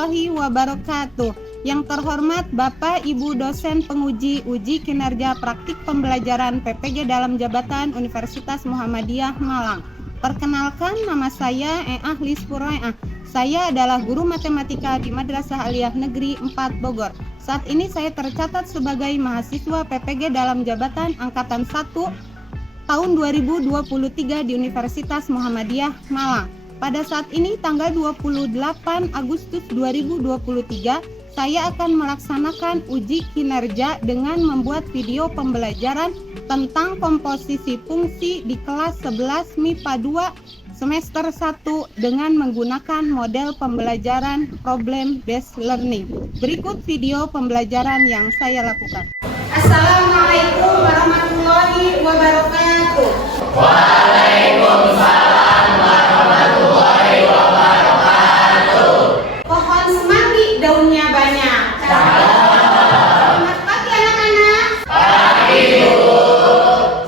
warahmatullahi wabarakatuh. Yang terhormat Bapak Ibu dosen penguji uji kinerja praktik pembelajaran PPG dalam jabatan Universitas Muhammadiyah Malang. Perkenalkan, nama saya Eah Lispuro Eah. Saya adalah guru matematika di Madrasah Aliyah Negeri 4 Bogor. Saat ini saya tercatat sebagai mahasiswa PPG dalam jabatan Angkatan 1 tahun 2023 di Universitas Muhammadiyah Malang. Pada saat ini tanggal 28 Agustus 2023, saya akan melaksanakan uji kinerja dengan membuat video pembelajaran tentang komposisi fungsi di kelas 11 MIPA 2 semester 1 dengan menggunakan model pembelajaran problem based learning. Berikut video pembelajaran yang saya lakukan. Assalamualaikum warahmatullahi wabarakatuh. Waalaikumsalam warahmatullahi wabarakatuh. Pohon semanggi daunnya banyak. Selamat pagi anak-anak. Pagi Bu.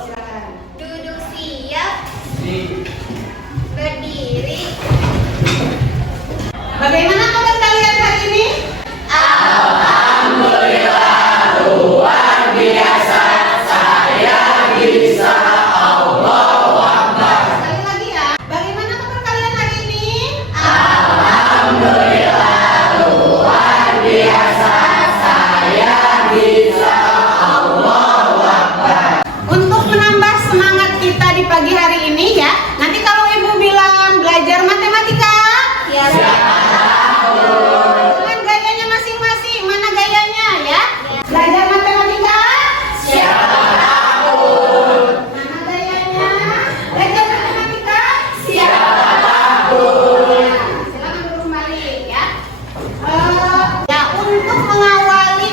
Silakan. Duduk siap, berdiri. Bagaimana kabar kalian hari ini? Alhamdulillah luar biasa, saya bisa. Allahu Akbar. Sekali lagi ya. Bagaimana kabar kalian hari ini? Alhamdulillah luar biasa, saya bisa. Allahu Akbar. Untuk menambah semangat kita di pagi hari ini ya, nanti kalau ibu bilang belajar matematika, Ya, dengan gayanya masing-masing. Mana gayanya ya? Belajar matematika. Siapa takut? Mana gayanya? Belajar matematika. Siapa takut? Silakan duduk kembali ya. Ya, untuk mengawali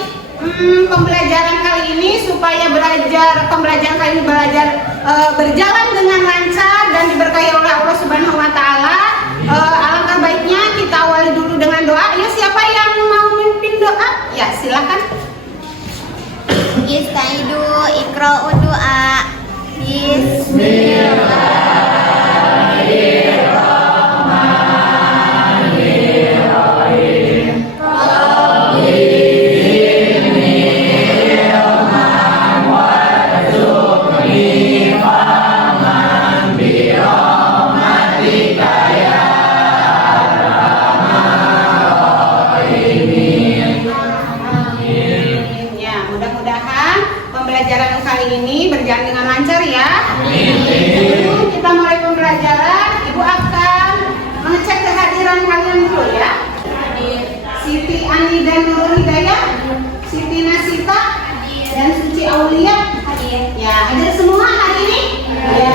pembelajaran kali ini supaya pembelajaran kali ini berjalan dengan lancar dan diberkahi oleh Allah Subhanahu wa taala. Alangkah baiknya kita awali dulu dengan doa. Ya, siapa yang mau memimpin doa? Ya, silakan. Istaidu ikra'u doa. Ya, mudah-mudahan pembelajaran kali ini berjalan dengan lancar ya. Sebelum kita mulai pembelajaran, Ibu akan mengecek kehadiran kalian dulu ya. Siti Ani dan Nurul Hidayah, Siti Nasita dan Suci Aulia. Ya, hadir semua hari ini. Ya,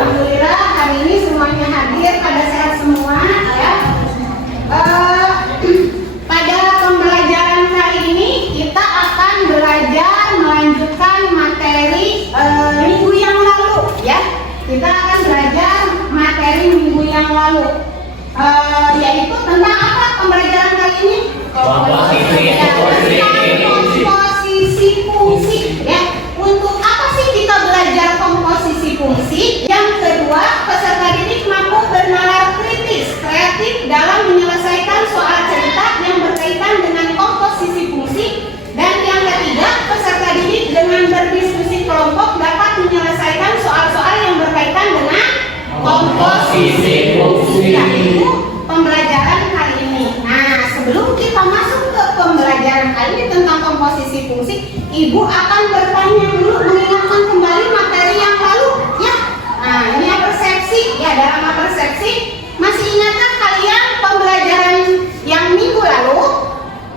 alhamdulillah hari ini semuanya hadir, pada sehat semua ya. Pada pembelajaran kali ini kita akan belajar melanjutkan materi minggu yang lalu ya. Kita akan belajar materi minggu yang lalu, yaitu tentang apa pembelajaran kali ini? Komposisi fungsi ya. Untuk apa sih kita belajar komposisi fungsi? Yang kedua, peserta didik mampu bernalar kritis, kreatif dalam menyelesaikan soal cerita yang berkaitan dengan komposisi fungsi. Dan yang ketiga, peserta didik dengan berdiskusi kelompok dapat menyelesaikan soal-soal yang berkaitan dengan komposisi fungsi. Itu pembelajaran kali ini. Nah, sebelum kita masuk ke pembelajaran kali ini tentang komposisi fungsi, Ibu akan bertanya dulu, mengingatkan kembali materi yang lalu ya. Nah, ini persepsi ya. Dalam persepsi, masih ingatkah kalian pembelajaran yang minggu lalu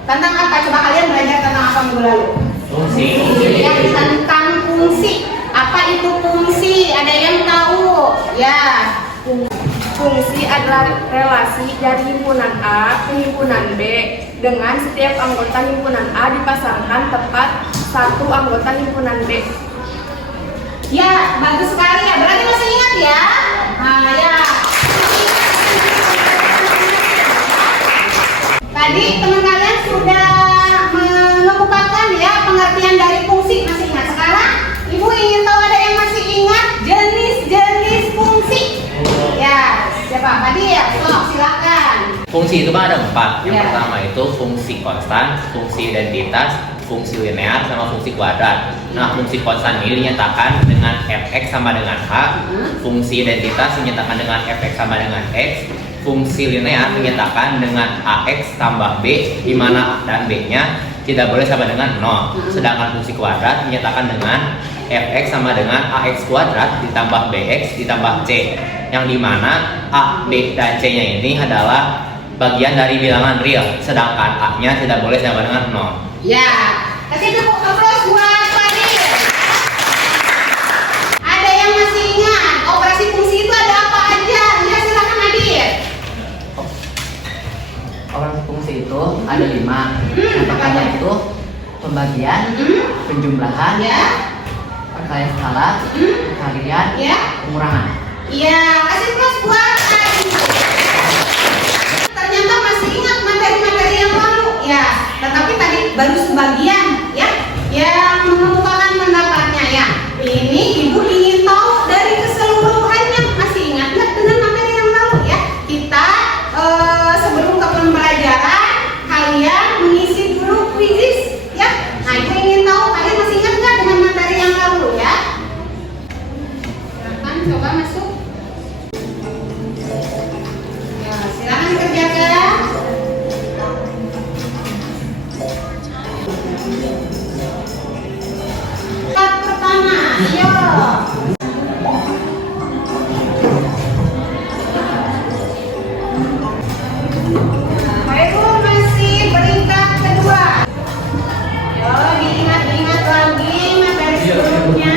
tentang apa? Coba kalian belajar tentang apa minggu lalu? Fungsi. Ya, tentang fungsi. Apa itu fungsi? Ada yang tahu? Ya. Fungsi adalah relasi dari himpunan A ke himpunan B dengan setiap anggota himpunan A dipasangkan tepat satu anggota himpunan B. Ya, bagus sekali ya. Berarti masih ingat ya? Nah, ya. Tadi teman kalian sudah mengemukakan ya pengertian dari fungsi. Masih ingat? Sekarang Ibu ingin tahu, ada yang masih ingat jenis-jenis fungsi? Ya, siapa? Tadi ya, silakan. fungsi itu kan ada 4. Yang Ya. pertama itu fungsi konstan, fungsi identitas, fungsi linear, sama fungsi kuadrat. Nah, fungsi konstan ini dinyatakan dengan fx sama dengan h. Fungsi identitas dinyatakan dengan fx sama dengan x. Fungsi linear dinyatakan dengan ax tambah b, di mana a dan b-nya tidak boleh sama dengan 0. Sedangkan fungsi kuadrat dinyatakan dengan fx sama dengan ax kuadrat ditambah bx ditambah c, yang dimana a, b, dan c-nya ini adalah bagian dari bilangan real, sedangkan a-nya tidak boleh sama dengan 0. Ya, kasih tepuk applause buat Fadil. Ada yang masih ingat operasi fungsi itu ada apa aja? Ya, silakan Adit. Operasi fungsi itu ada 5. Yang pertama itu pembagian, penjumlahan, Ya, perkalian skala, perkalian, ya, pengurangan. iya. Kasih plus buat Adit. Ternyata masih ingat materi-materi yang lalu, ya. Tetapi tadi baru sebagian, ya, yang mengemukakan pendapatnya, ya. Ini ibu ingin tahu dari keseluruhannya. Masih ingat nggak dengan materi yang lalu, ya? Kita sebelum ke pembelajaran, kalian mengisi dulu quizzes, ya. Nah, ibu ingin tahu kalian masih ingat nggak dengan materi yang lalu, ya? Silakan coba masuk. Ya, silakan kerjakan. Part pertama, ayo. Ibu masih peringkat kedua. Yo, diingat-ingat lagi materi sebelumnya.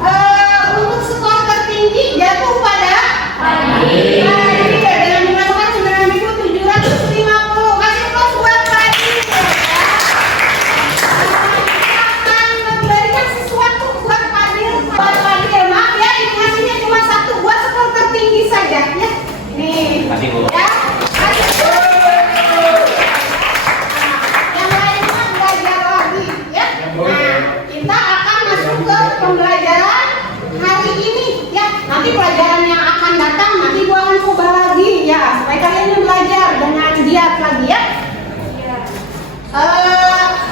Untuk skor tertinggi jatuh pada Fadil dengan mengatakan 9.750. Kasih plus buat Fadil. Akan memberikan sesuatu buat Fadil. Buat Fadil, maaf ya, ini ngasihnya cuma 1 buat skor tertinggi saja, ya. Nih, Terima kasih, Bu. ya. Kasih. Yang lainnya belajar lagi, ya. Nah, kita akan masuk ke pembelajaran hari ini, ya. Nanti pelajaran yang akan datang nanti gua akan coba lagi, ya, supaya kalian belajar dengan giat lagi, ya.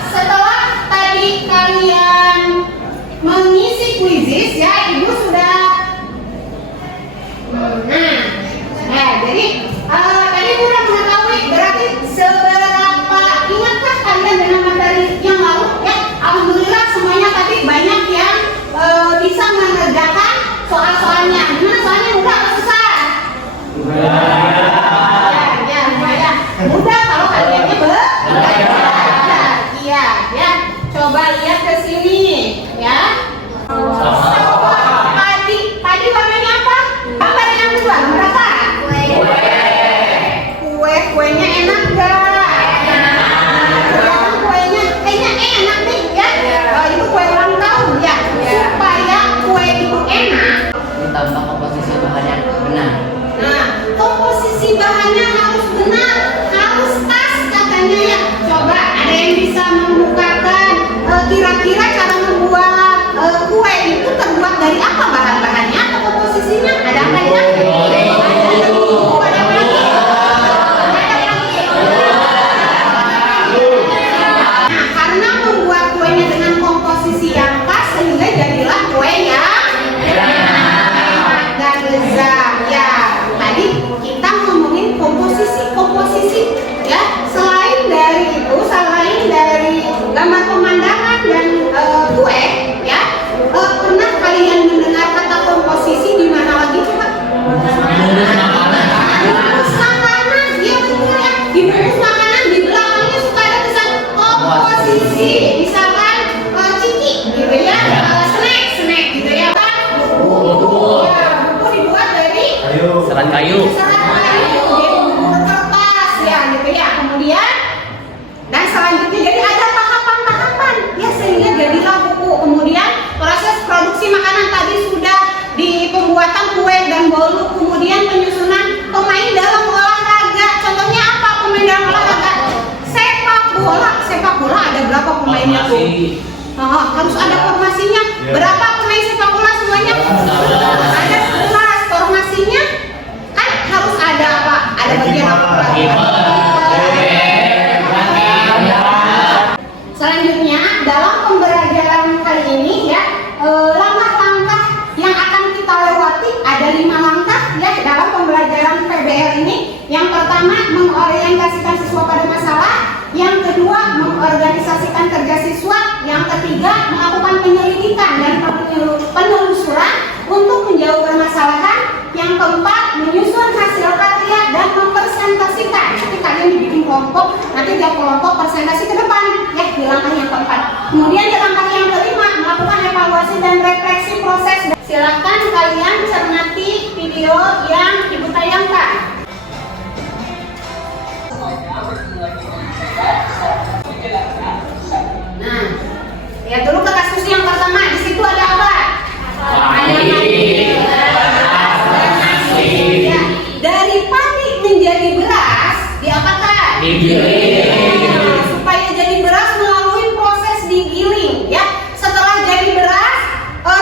Setelah tadi kalian mengisi quizzes, ya, ibu sudah jadi tadi udah mengetahui berarti seberapa ingatkah kalian dengan materi yang lalu, ya. Alhamdulillah semuanya tadi banyak yang bisa mengerjakan soal-soalnya. Gimana soalnya, mudah atau susah? Ya, lumayan. Mudah kalau kaliannya belajar. Iya, ya. Coba lihat ke sini, ya. Tadi warnanya apa? Apa yang kedua? Berapa? Kuenya enak gak? Kelihatan kuenya kayaknya enak nih, ya. Itu kue ulang tahun, ya. Supaya kue itu enak, Ditambah komposisi bahan yang benar. nah, komposisi bahannya harus benar, harus pas katanya, ya. Coba ada yang bisa membukakan kira-kira cara membuat kue itu terbuat dari apa bahan-bahannya atau komposisinya? Ada apa ya? Nah, karena membuat kuenya dengan komposisi yang pas sehingga jadilah kue yang enak dan lezat, ya. Tadi kita ngomongin komposisi, ya. Selain dari itu, selain dari gambar pemandangan dan kue, ya, pernah kalian mendengar kata komposisi di mana lagi, coba? Bungkus makanan, iya betul, ya. Di bungkus makanan di belakangnya suka ada tulisan komposisi, misalkan ciki, gitu ya, snack, gitu ya, Pak. Ya, buku dibuat dari Serat kayu. serat kayu, kertas, ya, gitu ya. Kemudian dan selanjutnya jadi ada tahapan-tahapan, ya, sehingga jadilah buku. Kemudian proses produksi makanan tadi sudah di pembuatan kue dan bolu, kemudian penyusunan pemain dalam olahraga. Contohnya apa pemain dalam olahraga? Sepak bola ada berapa pemainnya tuh? konsentrasi ke depan ya di langkah yang keempat. Kemudian di langkah yang kelima melakukan evaluasi dan refleksi proses. Silakan kalian cermati video yang Ibu tayangkan. Nah, lihat dulu ke kasus yang pertama. Di situ ada apa? Ya, dari padi menjadi beras diapakan? Nah, supaya jadi beras melalui proses digiling ya. Setelah jadi beras,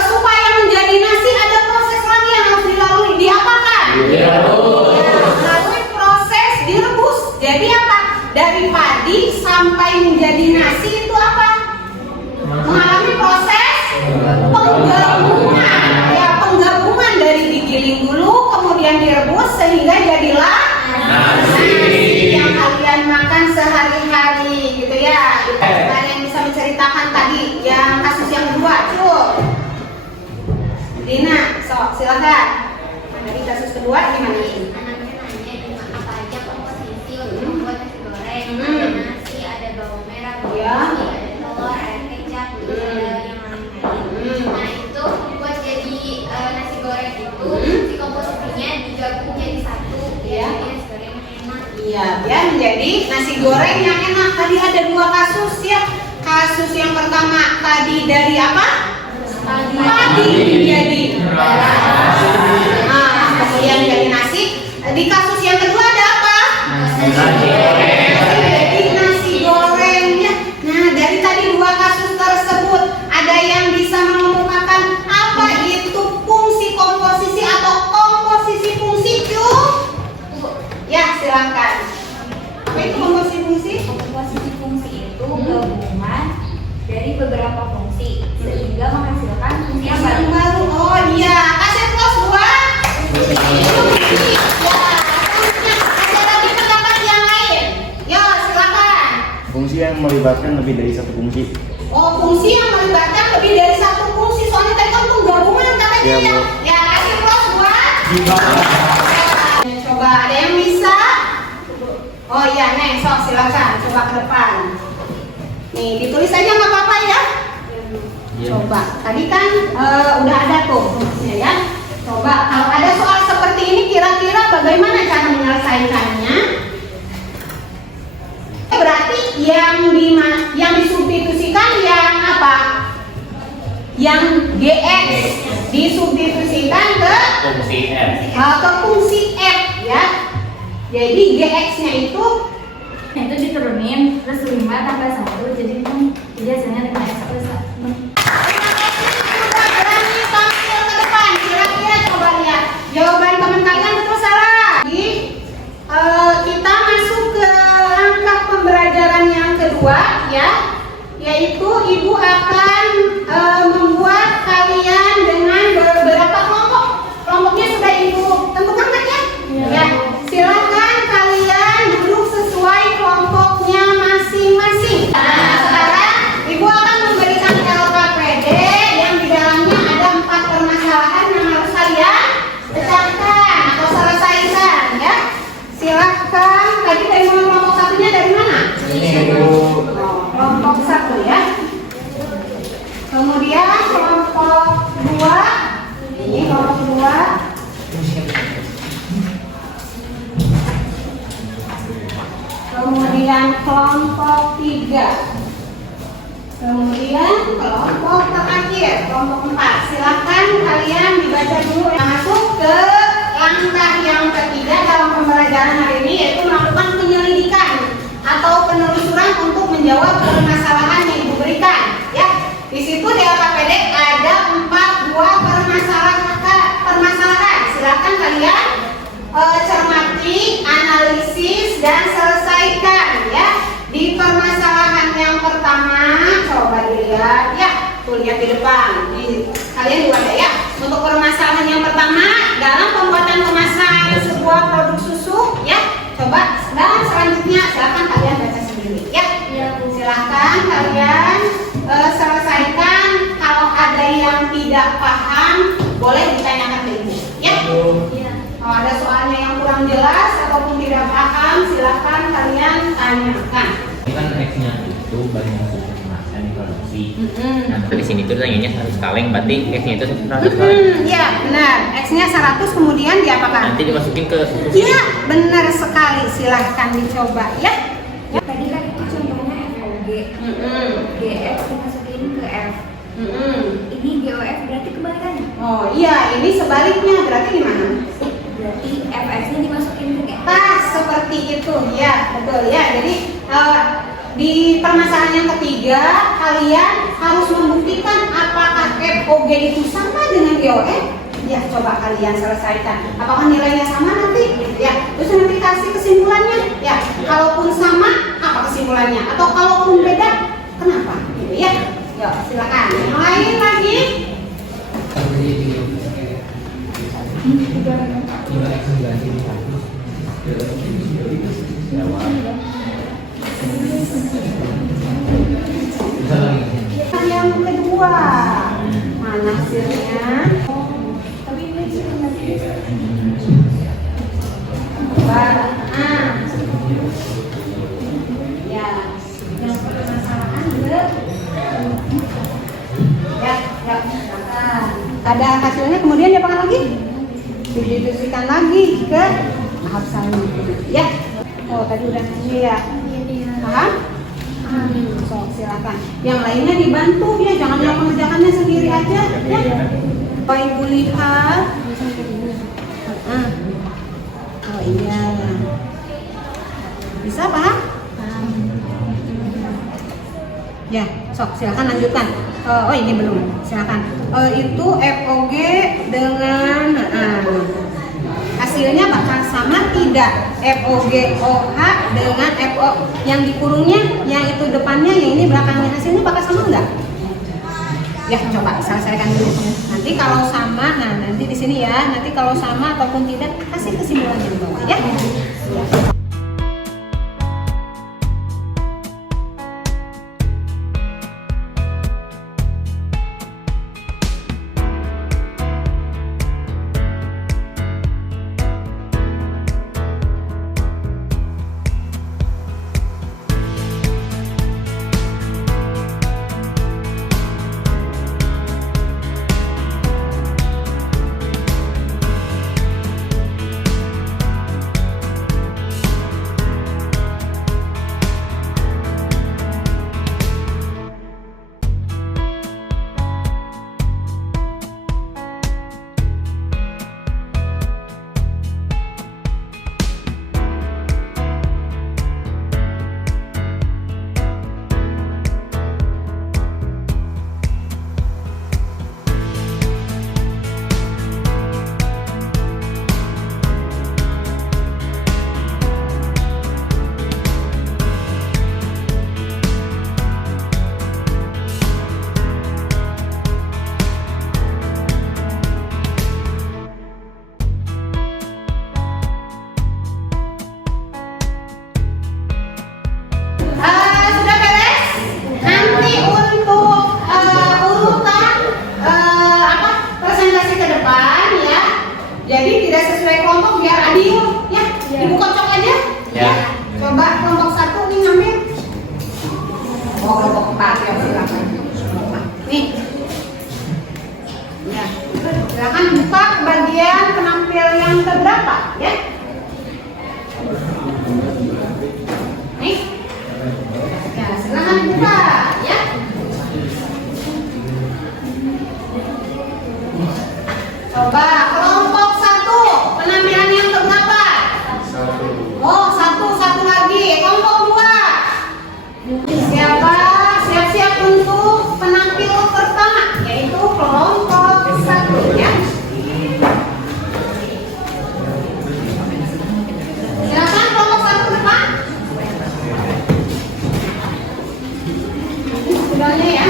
supaya menjadi nasi ada proses lagi yang harus dilalui. Diapakan? Melalui proses direbus. Jadi apa? Dari padi sampai menjadi nasi itu apa? Mengalami proses penggabungan. Ya, penggabungan dari digiling dulu, kemudian direbus sehingga jadilah nasi yang kalian makan sehari-hari, gitu ya. Ada yang bisa menceritakan tadi yang kasus yang kedua, cuy. Dina, silakan. Tadi kasus kedua gimana ini? Anaknya nanya apa aja komposisi untuk membuat nasi goreng. Ada nasi, ada bawang merah, bawang Ya. putih, ada telur, ada kecap, ada yang lain-lain. Nah itu buat jadi nasi goreng itu si komposisinya digabung jadi satu. Ya. Jadi nasi goreng yang enak. Iya, biar menjadi nasi goreng yang enak. Tadi ada dua kasus ya. Kasus yang pertama tadi dari apa? Padi menjadi beras. Nah, kemudian jadi nasi. Di kasus yang kedua ada apa? Jadi nasi goreng ya. Nah, dari tadi dua kasus tersebut ada yang bisa mengemukakan apa itu fungsi komposisi atau komposisi fungsi Q? Ya, silakan. Apa itu komposisi fungsi? Komposisi fungsi itu gabungan dari beberapa fungsi sehingga menghasilkan fungsi yang baru. Baru. Oh iya, kaset plus 2. Ya, ada lagi pendapat yang lain. Yo, silakan. Fungsi yang melibatkan lebih dari satu fungsi. Oh, fungsi yang melibatkan lebih dari satu fungsi. Soalnya tadi kan penggabungan katanya Ya, ya. Bu. Ya, kaset plus 2. Coba ada yang bisa? Oh iya, Neng, sok silakan. Coba ke depan. Nih, ditulis aja nggak apa-apa ya. Coba, tadi kan udah ada tuh fungsinya ya. Coba, kalau ada soal seperti ini kira-kira bagaimana cara menyelesaikannya? Berarti yang disubstitusikan yang apa? Yang GX disubstitusikan ke Fungsi F. ke fungsi F ya. Jadi GX-nya itu Itu diturunin terus 5 tambah 1 jadi 6. Jadi hasilnya 5x plus 1. sudah berani tampil ke depan. Kira-kira coba lihat jawaban teman kalian betul salah. Jadi kita masuk ke langkah pembelajaran yang kedua ya, yaitu ibu akan membuat kalian dengan beberapa kelompok. Kelompoknya sudah ibu tentukan kan ya? Ya. Silakan kalian duduk sesuai kelompoknya masing-masing. Nah, sekarang ibu akan memberikan LKPD yang di dalamnya ada 4 permasalahan yang harus kalian pecahkan atau selesaikan ya. Silahkan. Tadi dari kelompok satunya dari mana? Kelompok 1 ya. Kemudian kelompok 2. Ini kelompok 2. Kemudian kelompok 3. Kemudian kelompok terakhir, kelompok 4. Silakan kalian dibaca dulu. Masuk ke langkah yang ketiga dalam pembelajaran hari ini, yaitu melakukan penyelidikan atau penelusuran untuk menjawab permasalahan yang Ibu berikan. Ya, di situ di LKPD ada 4 buah permasalahan. Silakan kalian cermati, analisis, dan selesaikan ya. Di permasalahan yang pertama, coba dilihat ya, tuh lihat di depan. Kalian dibaca ya. Untuk permasalahan yang pertama, dalam pembuatan kemasan sebuah produk susu ya, coba. Dan selanjutnya silakan kalian baca sendiri ya. Silakan kalian selesaikan. Kalau ada yang tidak paham, boleh ditanyakan ke ibu ya. Kalau ada soalnya yang kurang jelas ataupun tidak paham, silakan kalian tanyakan. Ini kan X-nya itu banyak kemasan produksi. Nah, di sini tuh nanyanya 100 kaleng, berarti X-nya itu 100 kaleng. Ya benar, X-nya 100 kemudian diapakan? Nanti dimasukin ke fungsi. Iya, benar sekali. Silahkan dicoba ya. Tadi kan itu contohnya FOG. GX dimasukin ke F. Ini GOF berarti kebalikannya. Oh iya, ini sebaliknya. Berarti gimana? Berarti FX-nya dimasukin ke F. Pas seperti itu, ya betul ya. Jadi di permasalahan yang ketiga, kalian harus membuktikan apakah FOG itu sama dengan GOF. Ya, coba kalian selesaikan. Apakah nilainya sama nanti? Ya, terus nanti kasih kesimpulannya. Ya, kalaupun sama, apa kesimpulannya? Atau kalaupun beda, kenapa? Gitu ya. Yuk, silakan. Yang lain lagi? Yang kedua, mana hasilnya? Ya, yang permasalahan ada hasilnya, kemudian diapakan lagi? Didiskusikan lagi ke tahap selanjutnya. Ya. Oh, tadi udah nanya ya. Paham? So, silakan. Yang lainnya dibantu ya, jangan yang mengerjakannya sendiri aja. Ya. Bapak Ibu lihat. Oh iya. Bisa paham? Ya, sok silakan lanjutkan. Oh ini belum, silakan. Itu FOG dengan hasilnya bakal sama tidak? FOG OH dengan FO yang dikurungnya, yang itu depannya, yang ini belakangnya, hasilnya bakal sama enggak? Ya coba selesaikan dulu. Nanti kalau sama, nah nanti di sini ya. Nanti kalau sama ataupun tidak, kasih kesimpulannya di bawah ya. Sudah beres? Nanti untuk urutan presentasi ke depan ya. Jadi tidak sesuai kelompok biar adil ya. Ibu kocok aja. Ya. Coba kelompok 1 nih ngambil. Oh kelompok 4 ya silakan. Nih. Ya. Silakan buka bagian penampil yang keberapa ya. Nih. Ya, silakan buka ya. Coba kelompok 1 penampilan yang keberapa? Oh, satu lagi. Kelompok 2. Siapa? Siap-siap untuk penampil pertama, yaitu kelompok 1 ya. Silakan kelompok 1 depan. Sudahnya ya.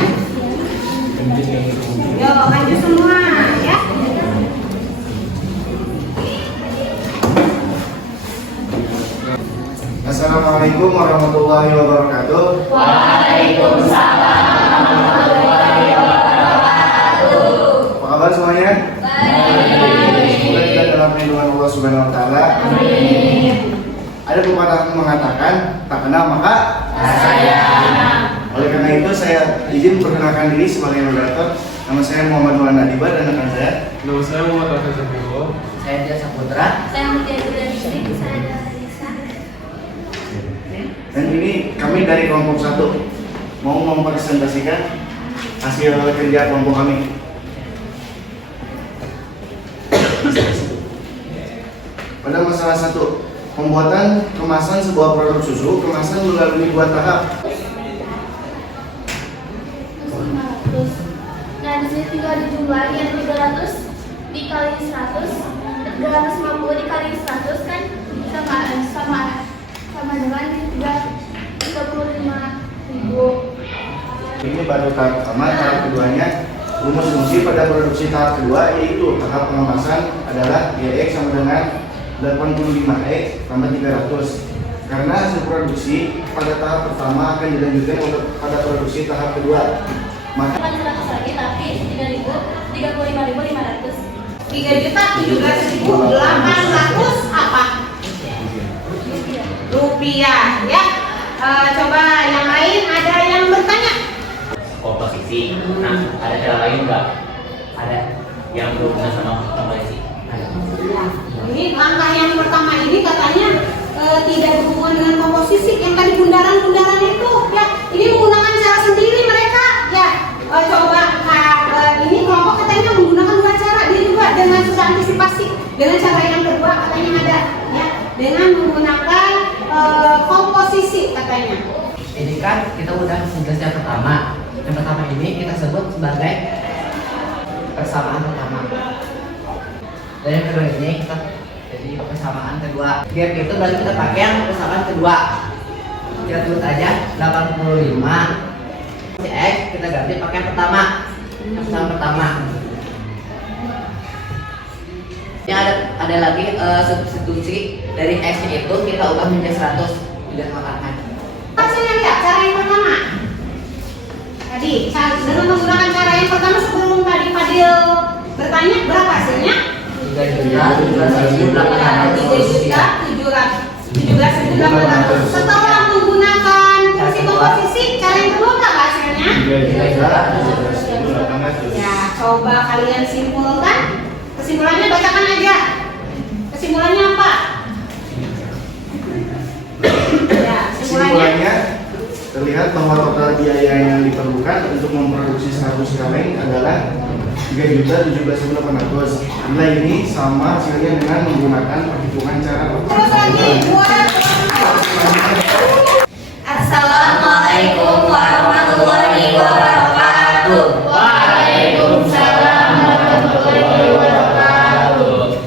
Yo, maju semua ya. Assalamualaikum warahmatullahi wabarakatuh. Waalaikumsalam warahmatullahi wabarakatuh. Apa kabar semuanya? Baik. Semoga kita dalam lindungan Allah Subhanahu wa taala. Amin. Ada pepatah mengatakan, tak kenal maka oleh karena itu saya izin perkenalkan diri sebagai moderator. Nama saya Muhammad Nuan Adiba dan rekan saya. Nama saya Muhammad Hasan Sapiro. Saya Dia Saputra. Saya Mutiara dari Sri, saya ada Lisa. Dan ini kami dari kelompok 1 mau mempresentasikan hasil kerja kelompok kami. Pada masalah 1, pembuatan kemasan sebuah produk susu, kemasan melalui 2 tahap. Nah, di sini tinggal dijumlahin yang 300 dikali 100, 350 dikali 100 kan sama dengan 35.000. Ini baru tahap pertama. Tahap keduanya, rumus fungsi pada produksi tahap kedua, yaitu tahap pengemasan adalah GX sama dengan 85X tambah 300. Karena hasil produksi pada tahap pertama akan dilanjutkan untuk pada produksi tahap kedua. Maka 100 lagi tapi 35.500. 3.017.800 apa? Rupiah ya. Coba yang lain ada yang bertanya? Komposisi. Nah, ada cara lain nggak? Ada yang berhubungan sama komposisi? Ada. Ini langkah yang pertama ini katanya tidak berhubungan dengan komposisi. Yang tadi bundaran-bundaran itu ya, ini menggunakan cara sendiri mereka ya. Coba ini kelompok katanya menggunakan 2 cara. Dia juga dengan sudah antisipasi. Dengan cara yang kedua katanya ada ya, dengan menggunakan komposisi katanya. Ini kan kita udah tugas yang pertama. Yang pertama ini kita sebut sebagai persamaan pertama. Dan yang kedua ini kita jadi persamaan kedua. Gap itu berarti kita pakai yang persamaan kedua. Kita tulis aja 85. Si X kita ganti pakai yang pertama. Yang pertama. Yang ada lagi substitusi dari X itu kita ubah menjadi 100. Tidak mengatakan. Hasilnya lihat cara yang pertama. Tadi dengan menggunakan cara yang pertama sebelum tadi Fadil bertanya berapa hasilnya? 3.717.800. Setelah menggunakan fungsi komposisi, cara yang kedua berapa hasilnya? 3.717.800. Ya, coba kalian simpulkan. Kesimpulannya bacakan aja. Kesimpulannya apa? Ya, Kesimpulannya terlihat bahwa total biaya yang diperlukan untuk memproduksi 100 kaleng adalah 3.017.800. Nilai ini sama hasilnya dengan menggunakan perhitungan cara terus lagi buat. Assalamualaikum warahmatullahi wabarakatuh. Waalaikumsalam warahmatullahi wabarakatuh.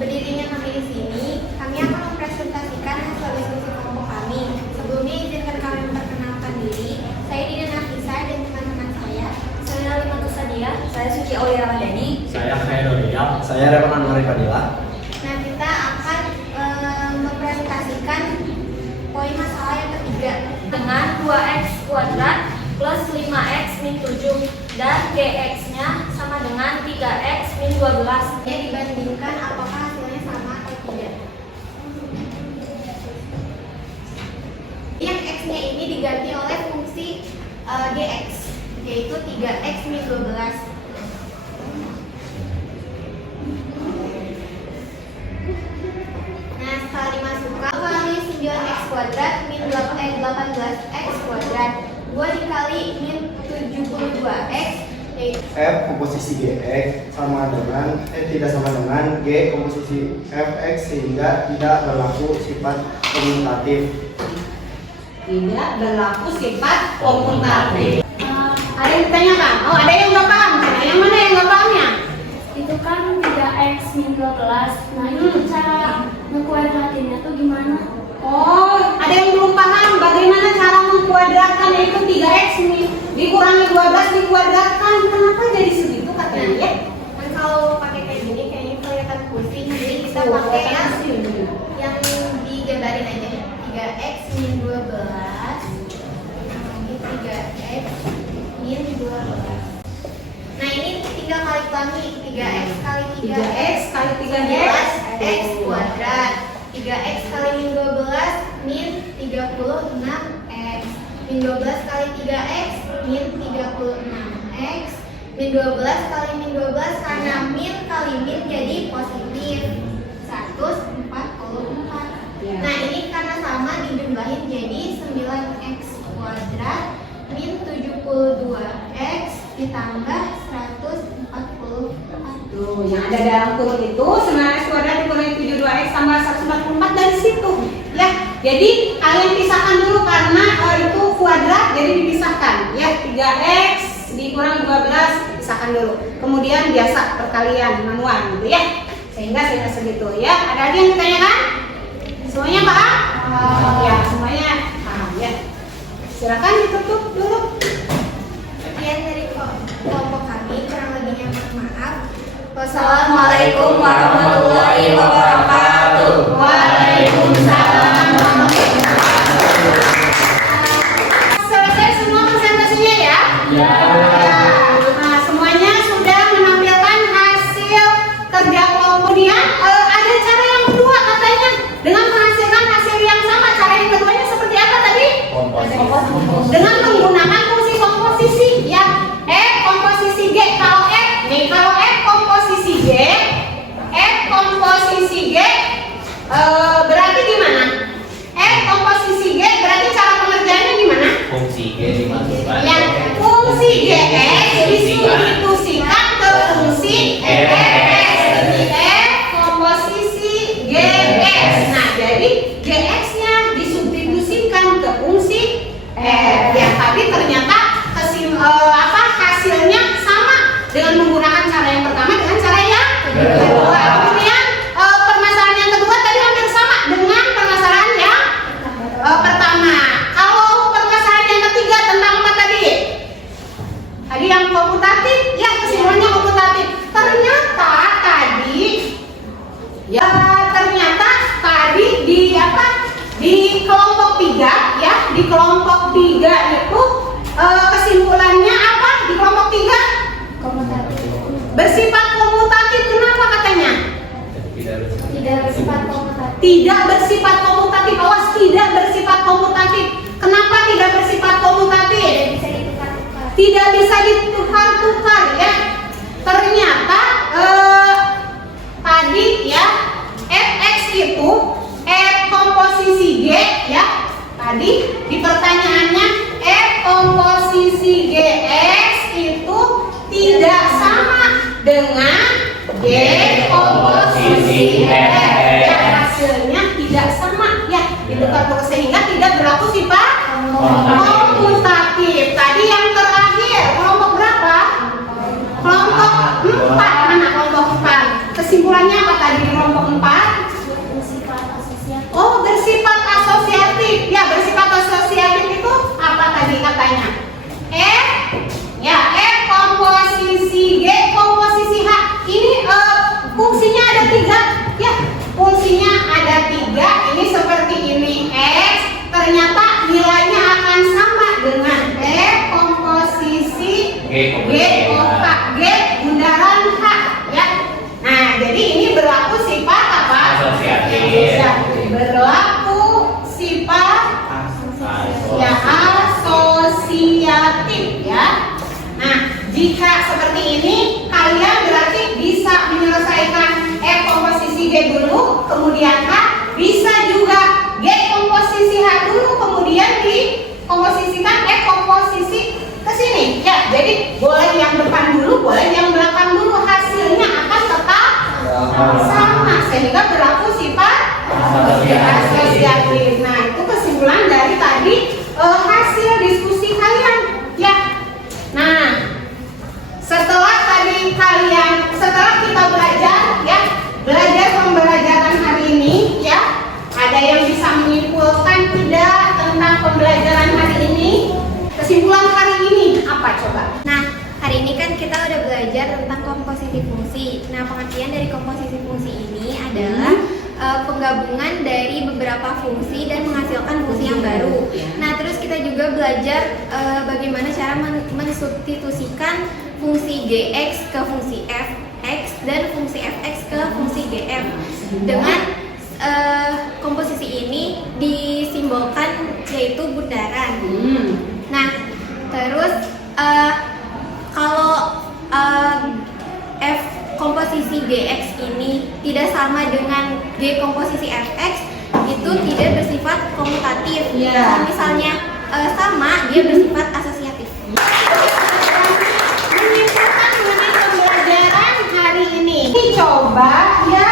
Berdirinya kami di sini, kami akan mempresentasikan hasil diskusi kelompok kami. Sebelumnya izinkan kami memperkenalkan diri. Saya Dina Nafisa dan teman-teman saya. Saya Limatus Sadia. Saya Suci Aulia Ramadhani. Saya Khairul Hidayat. Saya Revan Anwar Fadila. Nah, kita akan mempresentasikan poin masalah yang ketiga dengan 2x kuadrat plus 5x min 7 dan gx-nya sama dengan 3x min 12. Ini dibandingkan apakah hasilnya sama atau tidak. Yang x-nya ini diganti oleh fungsi gx, yaitu 3x min 12. Nah, setelah dimasukkan kali 9x kuadrat min 18x kuadrat 2 dikali min 72x yaitu F komposisi GX sama dengan tidak sama dengan G komposisi FX sehingga tidak berlaku sifat komutatif. Tidak berlaku sifat komutatif. Ada yang ditanyakan? Oh, ada yang nggak paham? Yang mana yang nggak pahamnya? itu kan 3x min 12. Nah, itu cara mengkuadratinnya tuh gimana? Oh, ada yang belum paham bagaimana cara mengkuadratkan, yaitu 3x dikurangi 12 dikuadratkan. Kenapa jadi segitu katanya ya? Kan kalau pakai kayak gini kayaknya kelihatan pusing, jadi kita pakai yang digambarin aja. 3x min 12 ini 3x min 12. Nah, ini tinggal kali 3x kali 3x kali 3x x kuadrat 3x kali min 12 min 36x. Min 12 kali 3x min 36x. Min 12 kali min 12 karena min kali min jadi positif 144. Nah ini karena sama dijumlahin jadi 9x kuadrat min 72x ditambah 144. Tuh, yang ada dalam kurung itu 9x kuadrat dikurangi 72x tambah 144 dari situ. Ya, jadi kalian pisahkan dulu karena itu kuadrat jadi dipisahkan. Ya, 3x dikurang 12 pisahkan dulu. Kemudian biasa perkalian manual gitu ya. Sehingga segitu ya. Ada lagi yang ditanyakan? Semuanya paham? Ya, semuanya paham ya. Silakan ditutup dulu. Sekian dari kelompok kami, kurang lebihnya mohon maaf. Wassalamualaikum warahmatullahi wabarakatuh. Waalaikumsalam warahmatullahi wabarakatuh. Selesai semua presentasinya ya? Ya. Nah, semuanya sudah menampilkan hasil kerja kemudian ada cara yang kedua katanya dengan menghasilkan hasil yang sama. Cara yang keduanya seperti apa tadi? Dengan menggunakan fungsi komposisi ya. Komposisi G kalau kalau komposisi G berarti gimana? Komposisi G berarti cara pengerjaannya gimana? Fungsi G dimasukkan. Ya, fungsi GX disubstitusikan ke fungsi FX. Jadi komposisi GX. Nah, jadi GX-nya disubstitusikan ke fungsi F. Ya, tadi ternyata hasilnya sama dengan menggunakan cara yang pertama dengan cara yang kedua. Kemudian permasalahan yang kedua tadi hampir sama dengan permasalahan yang pertama. Kalau permasalahan yang ketiga tentang apa tadi? Tadi yang komputatif, ya kesimpulannya komputatif. Ternyata tadi di kelompok 3 ya, di kelompok 3 itu kesimpulannya apa? Di kelompok 3 bersifat komutatif. Kenapa katanya? Tidak bersifat komutatif. Tidak bersifat komutatif. Awas, tidak bersifat komutatif. Kenapa tidak bersifat komutatif? Tidak bisa ditukar-tukar ya. Ternyata tadi ya fx itu komposisi G ya. Tadi di pertanyaannya komposisi GX itu tidak sama dengan G komposisi F. Ya, hasilnya tidak sama ya. Ditukar-tukar sehingga tidak berlaku sifat komutatif. Tadi yang terakhir kelompok berapa? Kelompok 4. Mana kelompok 4? Kesimpulannya apa tadi di kelompok 4? Oh, bersifat asosiatif. Ya, bersifat asosiatif itu apa tadi katanya? F komposisi G komposisi H. Ini fungsinya ada 3 ya. Fungsinya ada 3. Ini seperti ini X. Ternyata nilainya akan sama dengan F komposisi G bundaran H ya. Nah, jadi ini berlaku sifat apa? Asosiatif. Berlaku sifat ya asosiatif ya. Nah, jika seperti ini kalian berarti bisa menyelesaikan F komposisi G dulu, kemudian H, bisa juga G komposisi H dulu, kemudian dikomposisikan F komposisi ke sini. Ya, jadi boleh yang depan dulu, boleh yang belakang dulu, hasilnya akan tetap sama sehingga berlaku sifat asosiatif. Nah, itu kesimpulan dari tadi hasil diskusi kalian ya. Nah, setelah kita belajar pembelajaran hari ini ya, ada yang bisa menyimpulkan tidak tentang pembelajaran hari ini? Kesimpulan hari ini apa coba? Nah, hari ini kan kita udah belajar tentang komposisi fungsi. Nah, pengertian dari komposisi fungsi ini adalah penggabungan dari beberapa fungsi dan menghasilkan fungsi yang baru. Nah, terus kita juga belajar bagaimana cara mensubstitusikan fungsi GX ke fungsi Fx dan fungsi Fx ke fungsi GF dengan disimbolkan yaitu bundaran. Nah, terus kalau F komposisi GX ini tidak sama dengan G komposisi FX, itu tidak bersifat komutatif. Kalau misalnya sama, dia bersifat asosiatif. Menyimpulkan mengenai pembelajaran hari ini. Coba ya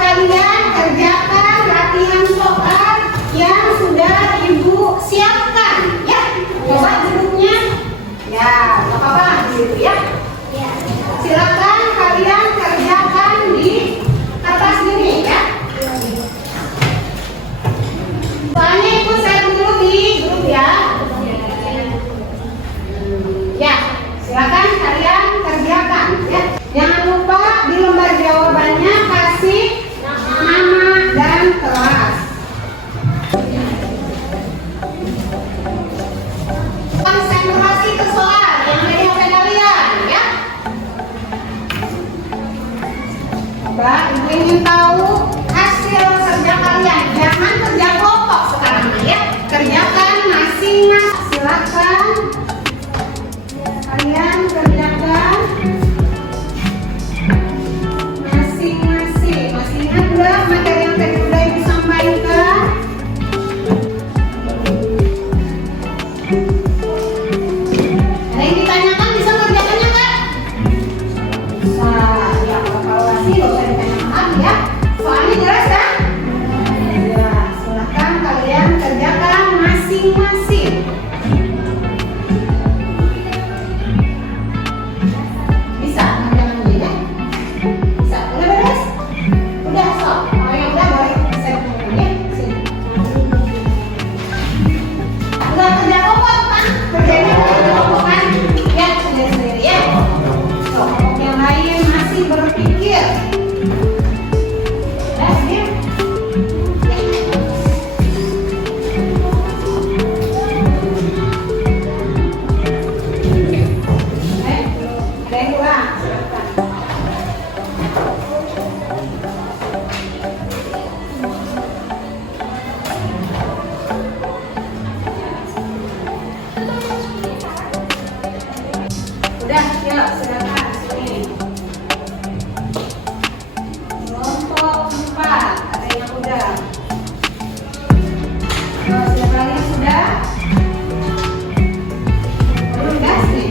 kalian kerjakan latihan soal yang sudah Ibu siapkan ya. Coba duduknya. Ya, nggak apa-apa gitu ya. Silakan kalian kerjakan di kertas ini ya. Soalnya ikut saya dulu di grup ya. Ya, silakan kalian kerjakan ya. Jangan lupa di lembar jawabannya kasih nama dan kelas. Konsentrasi ke soal yang ada di HP kalian ya. Coba Ibu ingin tahu hasil kerja kalian. Jangan kerja kelompok sekarang ya. Kerjakan masing-masing. Silakan kalian kerjakan masing-masing. Masih ingat belum materi yang tadi sudah Ibu sampaikan? Ada yang ditanyakan bisa kerjakannya nggak? Bisa. Ya, kalau masih nggak usah ditanyakan ya. Soalnya jelas kan? Ya, silakan kalian kerjakan masing-masing. Bisa kerjakan dulu ya? Bisa. Udah beres? Udah, so. Kalau yang udah boleh saya tunggu ya. Sini. Udah kerja kelompok kan? Kerjanya kerja kelompok kan? Ya, sendiri-sendiri ya. So, kelompok yang lain masih berpikir. Udah, ya. Ada yang kurang? Silakan. Udah, yuk silakan sini. Kelompok 4, ada yang udah. Siapa lagi yang sudah? Belum gas nih.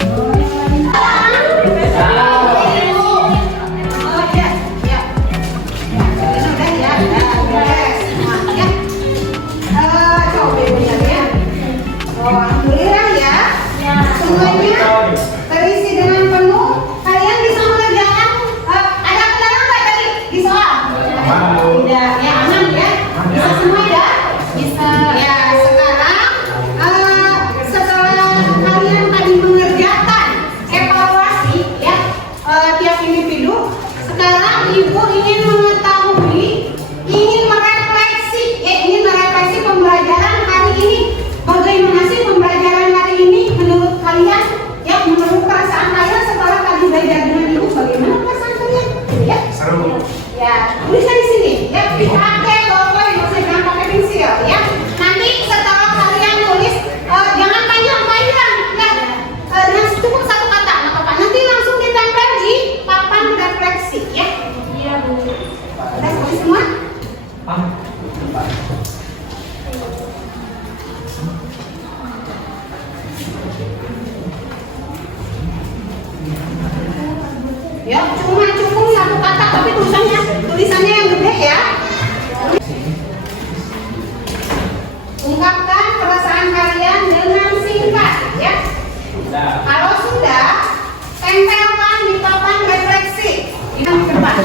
Oh, yang lain. Oh ya, ya. Ya, kalian udah ya, beres semua ya. Coba Ibu lihat ya. Oh, alhamdulillah ya. Semuanya terisi dengan penuh. Kalian bisa mengerjakan. Ada kendala nggak tadi di soal? Tidak, ya aman ya. Bisa semua ya. Bisa. Ya, sekarang setelah kalian tadi mengerjakan evaluasi ya tiap individu, sekarang Ibu ingin mengetahui, ingin merefleksi pembelajaran hari ini. Bagaimana sih pembelajaran hari ini menurut kalian? Ya, menurut perasaan kalian setelah tadi belajar dengan Ibu, bagaimana perasaan kalian? Ya, Seru. ya, tuliskan di sini. Ya, pakai bolpen, jangan pakai pensil. Ya, nanti setelah kalian tulis, jangan panjang-panjang. Ya, dan cukup satu kata, nggak apa-apa. Nanti langsung ditempel di papan refleksi. Ya, Iya, Bu. udah tulis semua. Ya, cuma cukup satu kata, tapi tulisannya yang gede ya. Ungkapkan perasaan kalian dengan singkat ya. Kalau sudah, tempelkan di papan refleksi. Ini di depan.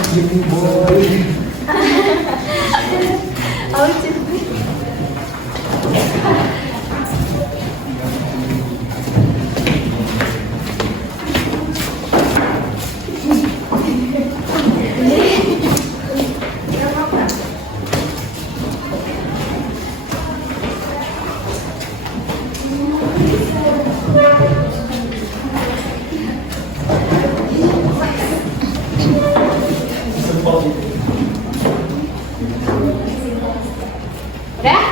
Udah?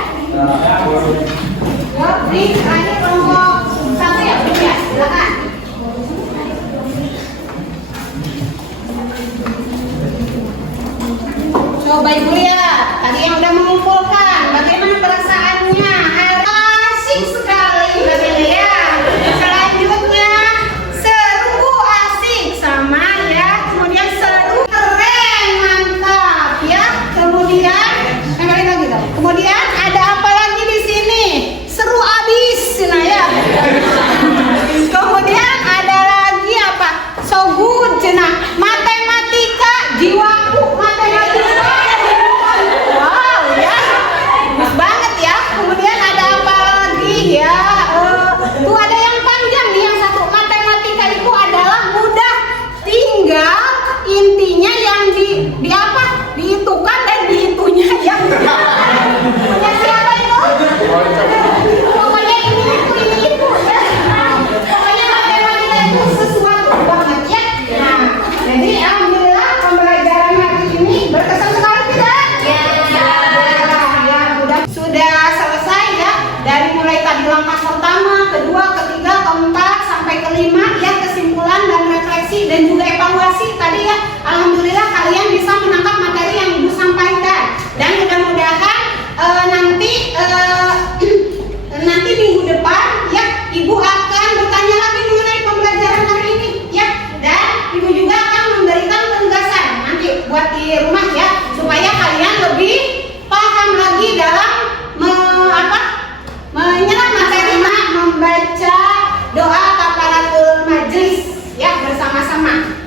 Yuk, nih terakhir kelompok 1 ya, belum ya? Silakan. Coba Ibu lihat, tadi yang udah mengumpulkan, bagaimana perasaannya? Asik sekali katanya ya. Selanjutnya seru, asik sama ya. Kemudian seru, keren, mantap ya. Kemudian kembali lagi dong. Kemudian ada apa lagi di sini? Seru abis, nah ya. Kemudian ada lagi apa? So good, cenah. Matematika, jiwaku matematika. Wow ya, bagus banget ya. Kemudian ada apa lagi ya? Tuh ada yang panjang nih, yang satu. Matematika itu adalah mudah, tinggal intinya yang di apa? Dihitungkan dan dihitunya yang punya siapa itu? Pokoknya ini itu ya. Pokoknya matematika itu sesuatu banget ya. Nah, jadi alhamdulillah pembelajaran hari ini berkesan sekali tidak? Ya, sudah selesai ya. Dari mulai tadi langkah pertama, kedua, ketiga, keempat sampai kelima ya, kesimpulan dan refleksi dan juga evaluasi tadi ya. Alhamdulillah kalian bisa menangkap materi yang Ibu sampaikan dan mudah-mudahan nanti minggu depan ya Ibu akan bertanya lagi mengenai pembelajaran hari ini ya, dan Ibu juga akan memberikan penugasan nanti buat di rumah ya, supaya kalian lebih paham lagi dalam menyerap materi, membaca doa kafaratul majlis ya bersama-sama.